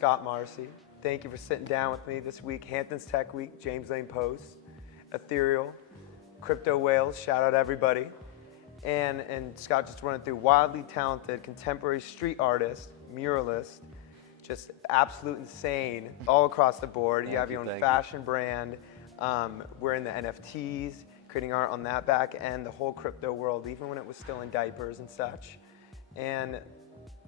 Skott Marsi. Thank you for sitting down with me this week. Hamptons Tech Week, James Lane Post, Ethereal, Crypto Whales, shout out everybody. And Skott just running through wildly talented contemporary street artist, muralist, just absolute insane all across the board. You have your own fashion brand. We're in the NFTs, creating art on that back end, the whole crypto world, even when it was still in diapers and such. And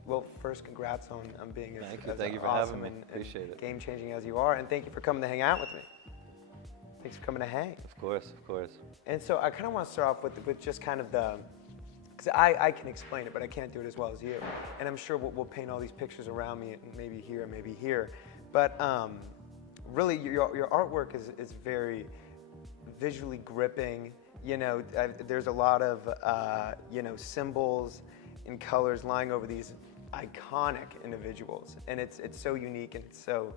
well, first, congrats on being as thank you for awesome having me. Appreciate it. Game-changing as you are, and thank you for coming to hang out with me. Thanks for coming to hang. Of course, of course. And so I kind of want to start off with just kind of the, because I can explain it, but I can't do it as well as you. And I'm sure we'll paint all these pictures around me, maybe here. But really, your artwork is very visually gripping. You know, there's a lot of symbols and colors lying over these iconic individuals, and it's so unique, and it's so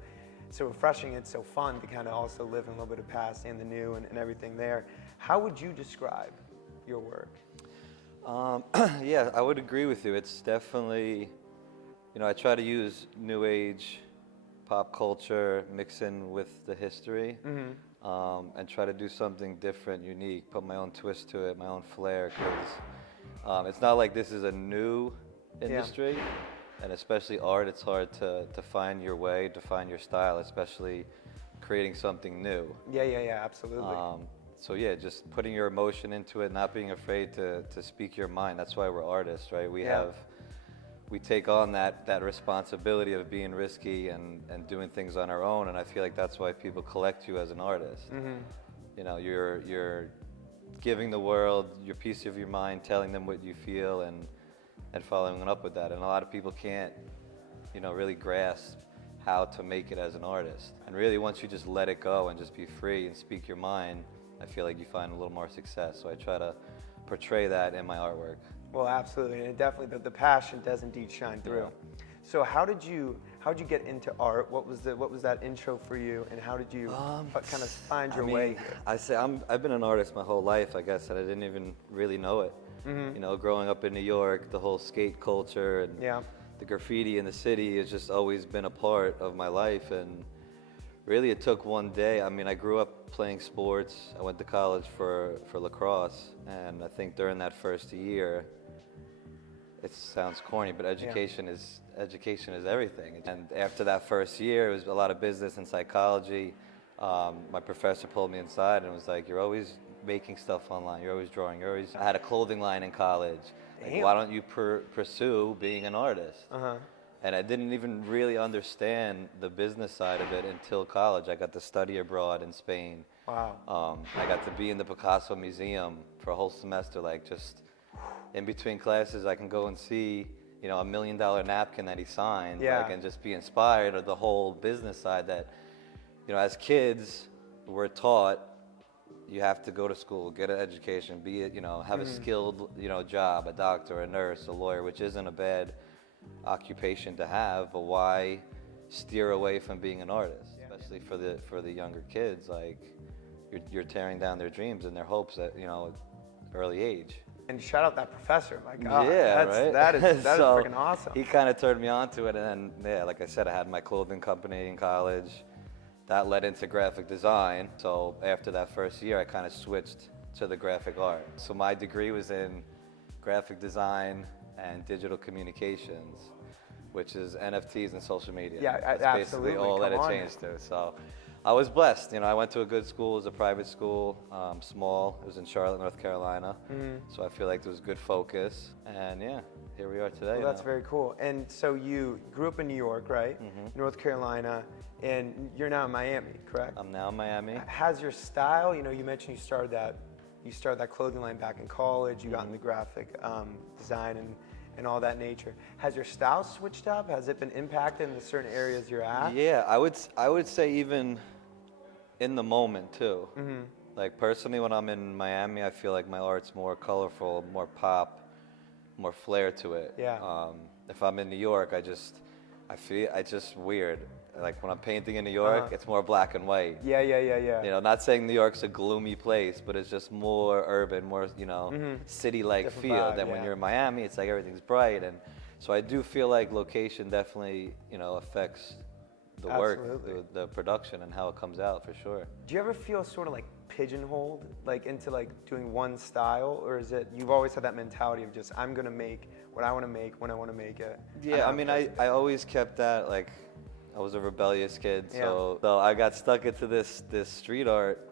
refreshing, and so fun to kind of also live in a little bit of past and the new and everything there. How would you describe your work? Yeah, I would agree with you. It's definitely, I try to use new age pop culture, mix in with the history, and try to do something different, unique, put my own twist to it, my own flair, because it's not like this is a new industry, and especially art, it's hard to find your way, to find your style, especially creating something new. Yeah, absolutely. So yeah, just putting your emotion into it, not being afraid to speak your mind. That's why we're artists, right? We take on that responsibility of being risky and doing things on our own, and I feel like that's why people collect you as an artist. You're giving the world your piece of your mind, telling them what you feel, and following up with that. And a lot of people can't, really grasp how to make it as an artist. And really, once you just let it go and just be free and speak your mind, I feel like you find a little more success. So I try to portray that in my artwork. Well, absolutely, and definitely the passion does indeed shine through. Yeah. So how'd you get into art? What was that intro for you, and how did you kind of find your way here? I've been an artist my whole life, I guess, and I didn't even really know it. Growing up in New York, the whole skate culture and the graffiti in the city has just always been a part of my life. And really, it took one day. I grew up playing sports. I went to college for lacrosse, and I think during that first year, it sounds corny, but education is everything. And after that first year, it was a lot of business and psychology. My professor pulled me inside and was like, "You're always making stuff online. You're always drawing. I had a clothing line in college. Like, why don't you pursue being an artist?" And I didn't even really understand the business side of it until college. I got to study abroad in Spain. Wow. I got to be in the Picasso Museum for a whole semester, like just in between classes, I can go and see, $1 million napkin that he signed, and just be inspired of the whole business side that, as kids, we're taught you have to go to school, get an education, have a skilled, job, a doctor, a nurse, a lawyer, which isn't a bad occupation to have, but why steer away from being an artist, especially for the younger kids? Like, you're tearing down their dreams and their hopes at early age. And shout out that professor, my God. Yeah, right? That is So freaking awesome. He kind of turned me on to it, and then, like I said, I had my clothing company in college. That led into graphic design. So after that first year, I kind of switched to the graphic art. So my degree was in graphic design and digital communications, which is NFTs and social media. Yeah, that's absolutely. basically all that it changed to. So I was blessed. I went to a good school. It was a private school, small. It was in Charlotte, North Carolina. So I feel like there was good focus. And yeah, here we are today. Well, that's very cool. And so you grew up in New York, right? North Carolina, and you're now in Miami, correct? I'm now in Miami. Has your style, you mentioned you started that clothing line back in college, you got into graphic design and all that nature. Has your style switched up? Has it been impacted in the certain areas you're at? Yeah, I would say even in the moment too. Like personally, when I'm in Miami, I feel like my art's more colorful, more pop, more flair to it. Yeah. If I'm in New York, I feel it's just weird. Like when I'm painting in New York, it's more black and white. Yeah. Not saying New York's a gloomy place, but it's just more urban, more city-like Different feel vibe, than when you're in Miami. It's like everything's bright, and so I do feel like location definitely affects the work, the production, and how it comes out, for sure. Do you ever feel sort of like pigeonholed, like into like doing one style, or is it you've always had that mentality of just I'm gonna make what I want to make when I want to make it? Yeah, I mean, I always kept that, like, I was a rebellious kid, so I got stuck into this street art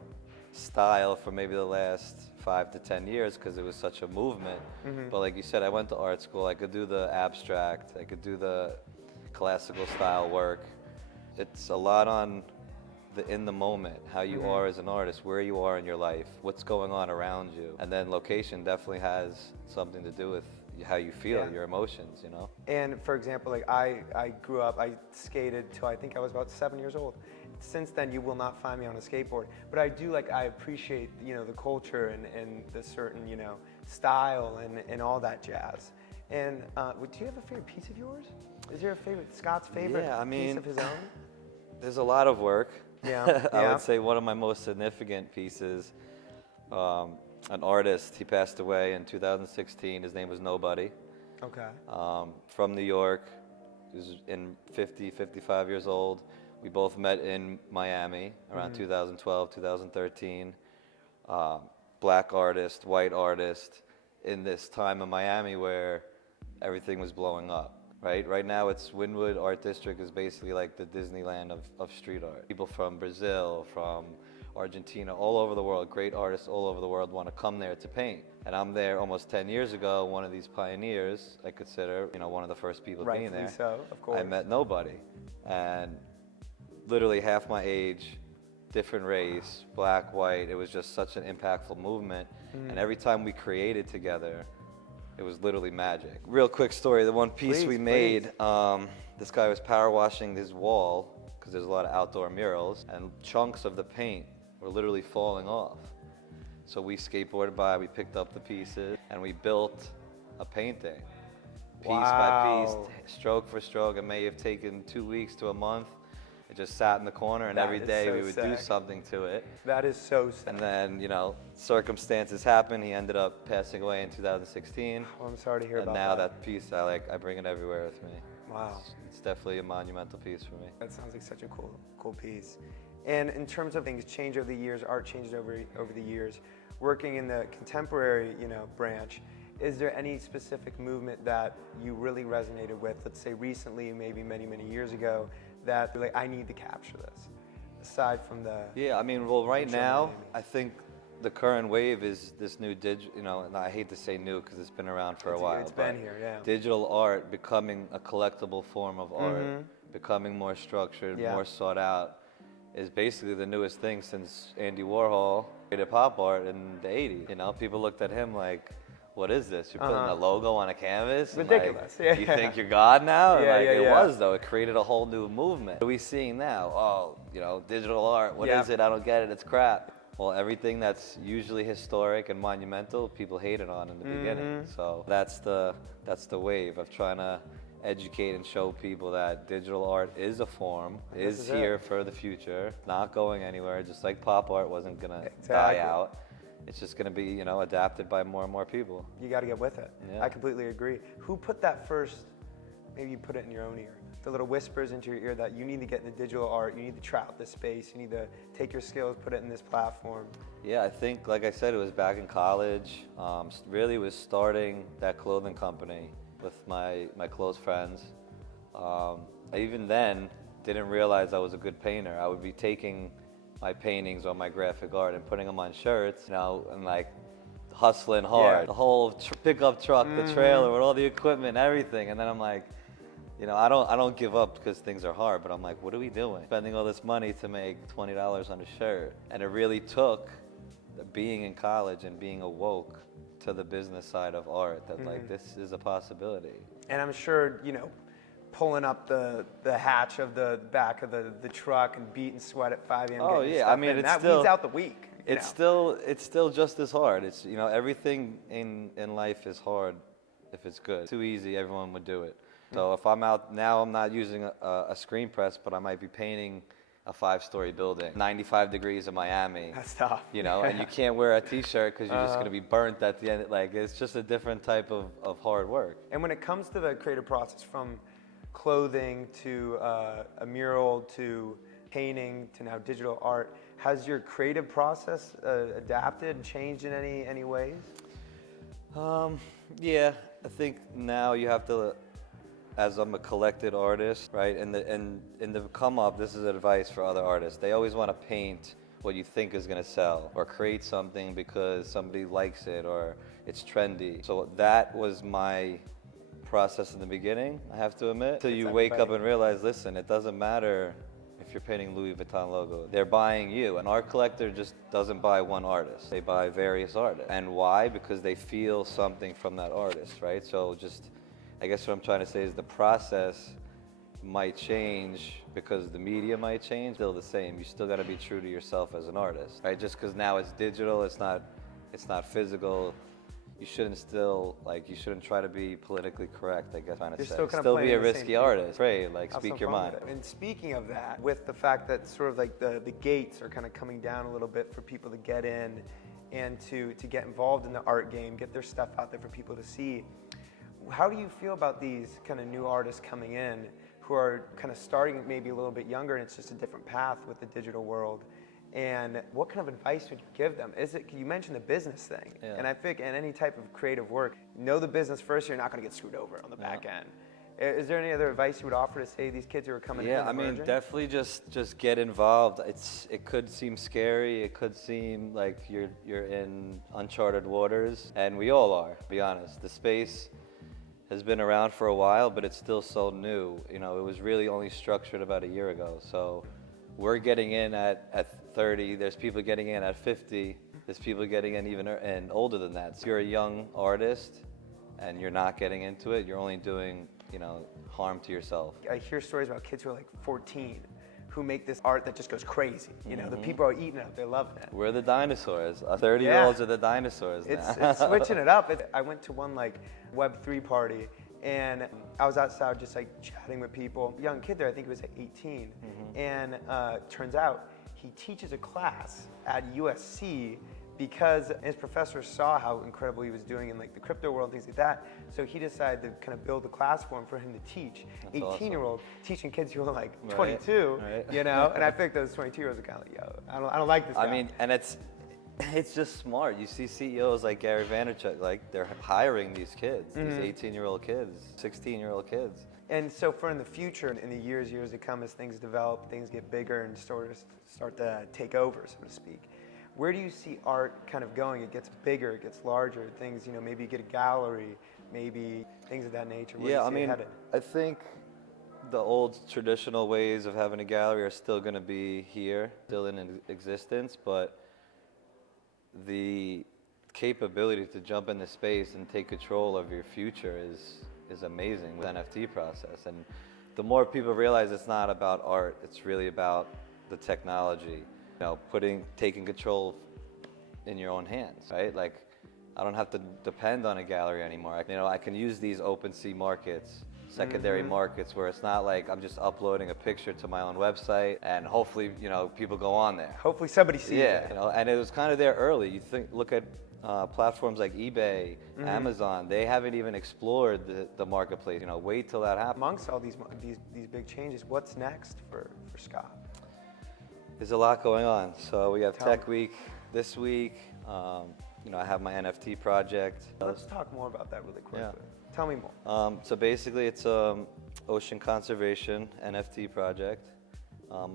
style for maybe the last 5 to 10 years because it was such a movement. But like you said, I went to art school. I could do the abstract, I could do the classical style work. It's a lot on in the moment, how you are as an artist, where you are in your life, what's going on around you. And then location definitely has something to do with how you feel, your emotions, you know? And for example, like I grew up, I skated till I think I was about 7 years old. Since then, you will not find me on a skateboard. But I do, like, I appreciate, you know, the culture and the certain, you know, style and all that jazz. And do you have a favorite piece of yours? Is there a favorite, Scott's favorite piece of his own? There's a lot of work. Yeah. I would say one of my most significant pieces, an artist, he passed away in 2016. His name was Nobody. Okay. From New York. He was 55 years old. We both met in Miami around 2012, 2013. Black artist, white artist, in this time in Miami where everything was blowing up. Right now, it's Wynwood Art District is basically like the Disneyland of street art. People from Brazil, from Argentina, all over the world, great artists all over the world want to come there to paint. And I'm there almost 10 years ago, one of these pioneers, I consider, you know, one of the first people being there. So, of course. I met Nobody. And literally half my age, different race, black, white. It was just such an impactful movement. And every time we created together, it was literally magic. Real quick story, the one piece we made, this guy was power washing his wall, because there's a lot of outdoor murals, and chunks of the paint were literally falling off. So we skateboarded by, we picked up the pieces, and we built a painting. Piece by piece, stroke for stroke. It may have taken 2 weeks to a month. It just sat in the corner, and every day we would do something to it. That is so sick. And then, you know, circumstances happened. He ended up passing away in 2016. Oh, I'm sorry to hear about that. And now that piece, I bring it everywhere with me. Wow. It's definitely a monumental piece for me. That sounds like such a cool piece. And in terms of things change over the years, art changed over the years. Working in the contemporary, you know, branch, is there any specific movement that you really resonated with? Let's say recently, maybe many years ago, that you're like, I need to capture this. Aside from the right now, I think the current wave is this new you know, and I hate to say new because it's been around for a while. It's been here, yeah. Digital art becoming a collectible form of art, becoming more structured, more sought out, is basically the newest thing since Andy Warhol created pop art in the 80s. You know, people looked at him like, what is this? You're putting a logo on a canvas? Ridiculous. Like, you think you're God now? It was, though. It created a whole new movement. What are we seeing now? Oh, you know, digital art. What is it? I don't get it. It's crap. Well, everything that's usually historic and monumental, people hated on in the beginning. So that's the wave of trying to educate and show people that digital art is a form, is here for the future, not going anywhere, just like pop art wasn't going to die out. It's just going to be, you know, adapted by more and more people. You got to get with it. Yeah. I completely agree. Who put that first, maybe you put it in your own ear, the little whispers into your ear that you need to get into digital art, you need to try out this space, you need to take your skills, put it in this platform? Yeah, I think, like I said, it was back in college. Really was starting that clothing company with my close friends. I even then didn't realize I was a good painter. I would be taking my paintings or my graphic art and putting them on shirts, you know, and like hustling hard. The whole pickup truck, the trailer with all the equipment, everything. And then I'm like, you know, I don't give up because things are hard, but I'm like, what are we doing? Spending all this money to make $20 on a shirt. And it really took being in college and being awoke to the business side of art that like this is a possibility. And I'm sure, you know, pulling up the hatch of the back of the truck and beating sweat at 5 a.m. Oh yeah, I mean, it's still, weeds out the week. It's still just as hard. It's, you know, everything in life is hard if it's good. Too easy, everyone would do it. So if I'm out now, I'm not using a screen press, but I might be painting a 5-story building, 95 degrees in Miami. That's tough. You know, and you can't wear a t-shirt because you're just going to be burnt at the end. Like, it's just a different type of hard work. And when it comes to the creative process, from clothing to a mural to painting to now digital art. Has your creative process adapted, changed in any ways? Yeah, I think now you have to, as I'm a collected artist, right? And in the come up, this is advice for other artists. They always want to paint what you think is going to sell, or create something because somebody likes it or it's trendy. So that was my process in the beginning, I have to admit. Till you wake up and realize, listen, it doesn't matter if you're painting Louis Vuitton logo. They're buying you. An art collector just doesn't buy one artist. They buy various artists. And why? Because they feel something from that artist, right? So just, I guess what I'm trying to say is the process might change because the media might change, still the same. You still got to be true to yourself as an artist, right? Just because now it's digital, it's not physical. You shouldn't try to be politically correct, I guess. You're still be a risky artist, right? Like, speak your mind. And speaking of that, with the fact that sort of like the gates are kind of coming down a little bit for people to get in and to get involved in the art game, get their stuff out there for people to see, how do you feel about these kind of new artists coming in who are kind of starting maybe a little bit younger and it's just a different path with the digital world? And what kind of advice would you give them? You mentioned the business thing, and I think in any type of creative work, know the business first, you're not going to get screwed over on the back end. Is there any other advice you would offer to say these kids who are coming in? Yeah, I mean, definitely just get involved. It could seem scary, it could seem like you're in uncharted waters, and we all are, to be honest. The space has been around for a while, but it's still so new. You know, it was really only structured about a year ago, so we're getting in at 30, there's people getting in at 50, there's people getting in even and older than that. So if you're a young artist and you're not getting into it, you're only doing, harm to yourself. I hear stories about kids who are like 14 who make this art that just goes crazy. The people are eating it, they're loving it. We're the dinosaurs. 30-year-olds are the dinosaurs now. It's switching it up. I went to one like Web3 party, and I was outside just like chatting with people. Young kid there, I think he was like 18, and turns out he teaches a class at USC because his professor saw how incredible he was doing in like the crypto world, things like that. So he decided to kind of build a class for him to teach. 18-year-old teaching kids who are like 22, and I think those 22-year-olds are kind of like, yo, I don't like this guy. I mean, and it's just smart. You see CEOs like Gary Vaynerchuk, like they're hiring these kids, these 18-year-old kids, 16-year-old kids. And so for in the future, in the years to come, as things develop, things get bigger and start to take over, so to speak, where do you see art kind of going? It gets bigger, it gets larger, things, maybe you get a gallery, maybe things of that nature. Where do you see it headed? I think the old traditional ways of having a gallery are still going to be here, still in existence, but the capability to jump into space and take control of your future is amazing with the NFT process. And the more people realize it's not about art, it's really about the technology, taking control in your own hands, right? Like, I don't have to depend on a gallery anymore. I can use these OpenSea markets, secondary markets, where it's not like I'm just uploading a picture to my own website and hopefully, people go on there. Hopefully somebody sees it. And it was kind of there early. Look at platforms like eBay, Amazon. They haven't even explored the marketplace. Wait till that happens. Amongst all these big changes, what's next for Skott? There's a lot going on. So we have Tech Week this week. I have my NFT project. Let's talk more about that really quickly. Yeah. Tell me more. So basically, it's ocean conservation NFT project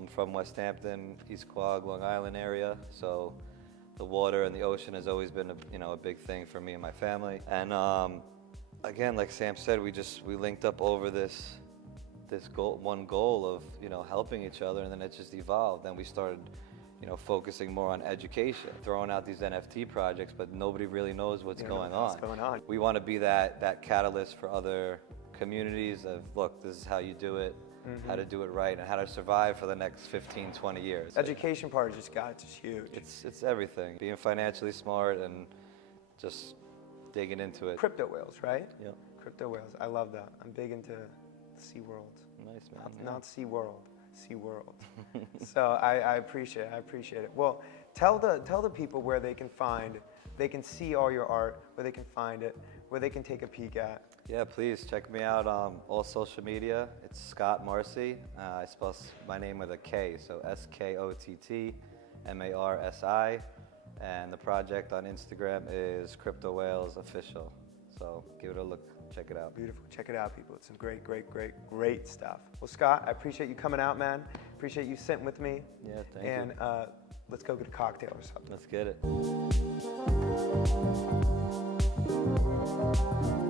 from West Hampton, East Quogue, Long Island area. So the water and the ocean has always been a big thing for me and my family. And again, like Sam said, we linked up over this one goal of helping each other, and then it just evolved. Then we started focusing more on education, throwing out these NFT projects, but nobody really knows what's going on. We want to be that catalyst for other communities of, look, this is how you do it, how to do it right, and how to survive for the next 15, 20 years. Education part just huge. It's everything. Being financially smart and just digging into it. Crypto whales, right? Yep. Crypto whales. I love that. I'm big into SeaWorld. Nice, man. Not SeaWorld. SeaWorld. So I appreciate it. Well, tell the people where they can see all your art, where they can find it, where they can take a peek at. Yeah, please check me out on all social media. It's Skott Marsi. I spell my name with a K, so SKOTT MARSI. And the project on Instagram is Crypto Whales Official. So give it a look, check it out. Beautiful, check it out, people. It's some great stuff. Well, Skott, I appreciate you coming out, man. Appreciate you sitting with me. Yeah, thank you. And let's go get a cocktail or something. Let's get it.